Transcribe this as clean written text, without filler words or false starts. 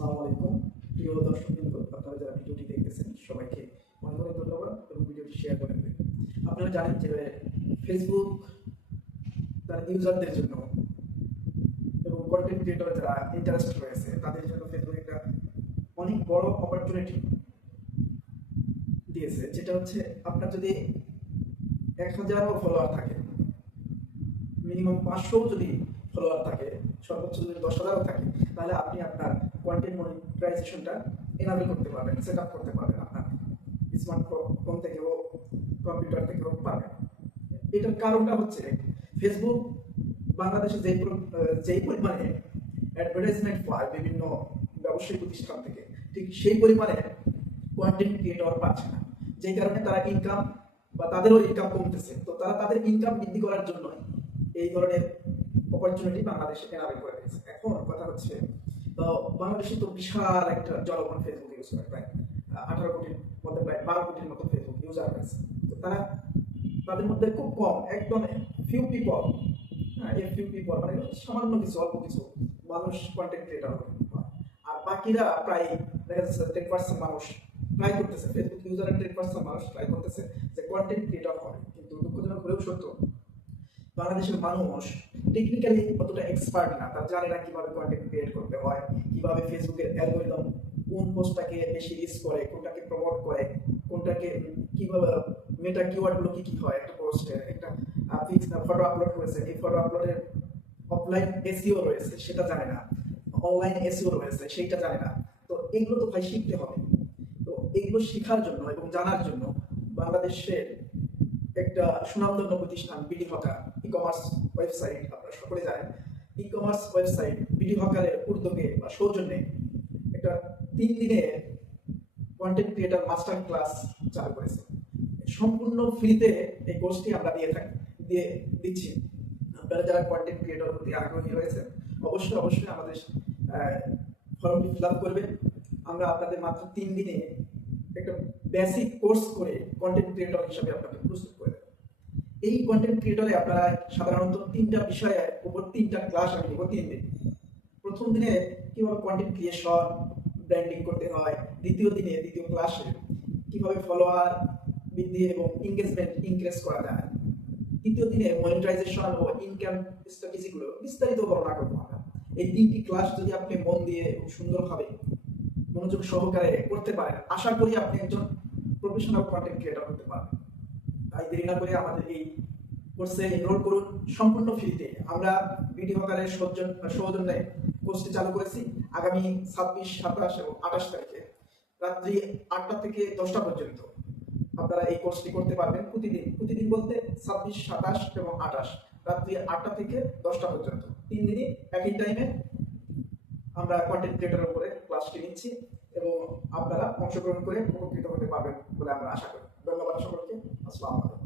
আসসালামু আলাইকুম প্রিয় দর্শকবৃন্দ, আপনারা যারা ভিডিওটি দেখতেছেন সবাইকে অনেক অনেক ধন্যবাদ এবং ভিডিওটি শেয়ার করে দেবেন। আপনারা জানেন যে ফেসবুক তার ইউজারদের জন্য এবং কন্টেন্ট ক্রিয়েটর যারা ইন্টারেস্ট রয়েছে তাদের জন্য ফেসবুক একটা অনেক বড় অপরচুনিটি দিয়েছে, যেটা হচ্ছে আপনার যদি 1000ও ফলোয়ার থাকে, মিনিমাম 500 যদি ফলোয়ার থাকে, সর্বোচ্চ যদি 10,000ও থাকে, তাহলে আপনি আপনার কন্টেন্ট মনিটাইজেশনটা এনাবেল করতে পারবেন, সেট আপ করতে পারবেন আপনার স্মার্টফোন থেকে হোক, কম্পিউটার থেকে হোক পারবেন। এটার কারণটা হচ্ছে ফেসবুক বাংলাদেশে যেই পরিমাণে অ্যাডভার্টাইজমেন্ট পায় বিভিন্ন ব্যবসায়িক প্রতিষ্ঠান থেকে, ঠিক সেই পরিমাণে কন্টেন্ট ক্রিয়েটর পাচ্ছে না, যেই কারণে তারা ইনকাম বা তাদেরও ইনকাম কমতেছে। তো তারা তাদের ইনকাম বৃদ্ধি করার জন্য এই ধরনের অপরচুনিটি বাংলাদেশে এনাবেল করে দিয়েছে। এখন কথা হচ্ছে, তো বাংলাদেশে তো বিশাল একটা জনগণ ফেসবুক ইউজ করে, প্রায় 18 কোটির মধ্যে প্রায় 12 কোটির মতো ফেসবুক ইউজার রয়েছে। তো তাদের মধ্যে খুব কম, একদম ফিউ পিপল, ফিউ পিপল মানে সামান্য কিছু, অল্প কিছু মানুষ কন্টেন্ট ক্রিয়েটর হয়, আর বাকিরা প্রায় দেখা যাচ্ছে 10% মানুষ ট্রাই করতেছে, ফেসবুক ইউজারের 10% মানুষ ট্রাই করতেছে যে কন্টেন্ট ক্রিয়েটর হবে। কিন্তু দুঃখজনক হলেও সত্য, বাংলাদেশের মানুষ টেকনিক্যালি অতটা এক্সপার্ট না, তারা জানে না কিভাবে কন্টেন্ট ক্রিয়েট করতে হয়, কিভাবে ফেসবুকের অ্যালগরিদম কোন পোস্টটাকে বেশি রিচ করে, কোনটাকে প্রমোট করে, কোনটাকে কিভাবে মেটা কিওয়ার্ডগুলো কি হয় একটা পোস্টে, একটা ফটো আপলোড করেছে, এই ফটো আপলোডের অফলাইন এসইও রয়েছে সেটা জানে না, অনলাইন এসইও রয়েছে সেইটা জানে না। তো এগুলো তো ভাই শিখতে হবে। তো এগুলো শেখার জন্য এবং জানার জন্য বাংলাদেশের একটা সুনামধন্য প্রতিষ্ঠান BD hawker e commerce website, আপনারা সকলে জানেন, ই কমার্স ওয়েবসাইট বিডি হকারের উদ্যোগে বা সৌজন্যে একটা 3 দিনের কন্টেন্ট ক্রিয়েটর মাস্টার ক্লাস চালু করেছে। সম্পূর্ণ ফ্রিতে এই কোর্সটি আমরা দিয়ে দিচ্ছি। আপনারা যারা কন্টেন্ট ক্রিয়েটর প্রতি আগ্রহী রয়েছে অবশ্যই আমাদের ফর্মটি ফিল আপ করবেন। আমরা আপনাদের মাত্র 3 দিনে একটা বেসিক কোর্স করে কন্টেন্ট ক্রিয়েটর হিসেবে আপনাকে প্রস্তুত করে দেব। এই কন্টেন্ট ক্রিয়েটরে আপনারা সাধারণত 3টা বিষয়ের উপর 3টা ক্লাস আমি দেবো 3 দিন। প্রথম দিনে কিভাবে কন্টেন্ট ক্রিয়েশন ব্র্যান্ডিং করতে হয়, দ্বিতীয় ক্লাসে কিভাবে ফলোয়ার বৃদ্ধি এবং এঙ্গেজমেন্ট ইনক্রিজ করা যায়, তৃতীয় দিনে মনিটাইজেশন ও ইনকাম স্ট্র্যাটেজিগুলো বিস্তারিত বর্ণনা করবো আমরা। এই 3টি ক্লাস যদি আপনি মন দিয়ে সুন্দরভাবে মনোযোগ সহকারে করতে পারেন, আশা করি আপনি একজন প্রফেশনাল কন্টেন্ট ক্রিয়েটর হতে পারবেন। তাই দেরি না করে আমাদের এই কোর্সে এনরোল করুন সম্পূর্ণ ফ্রিতে। আমরা বিডি হকারের সৌজন্যে কোর্সটি চালু করেছি আগামী 26, 27 এবং 28 তারিখে রাত্রি 8টা থেকে 10টা পর্যন্ত আপনারা এই কোর্সটি করতে পারবেন। প্রতিদিন বলতে 26, 27 এবং 28 রাত্রি 8টা থেকে 10টা পর্যন্ত 3 দিনই একই টাইমে আমরা কন্টেন্ট ক্রিয়েটরের উপরে ক্লাসটি নিচ্ছি এবং আপনারা অংশগ্রহণ করে উপকৃত হতে পারবেন বলে আমরা আশা করি। ধন্যবাদ সকলকে। আসসালামু আলাইকুম।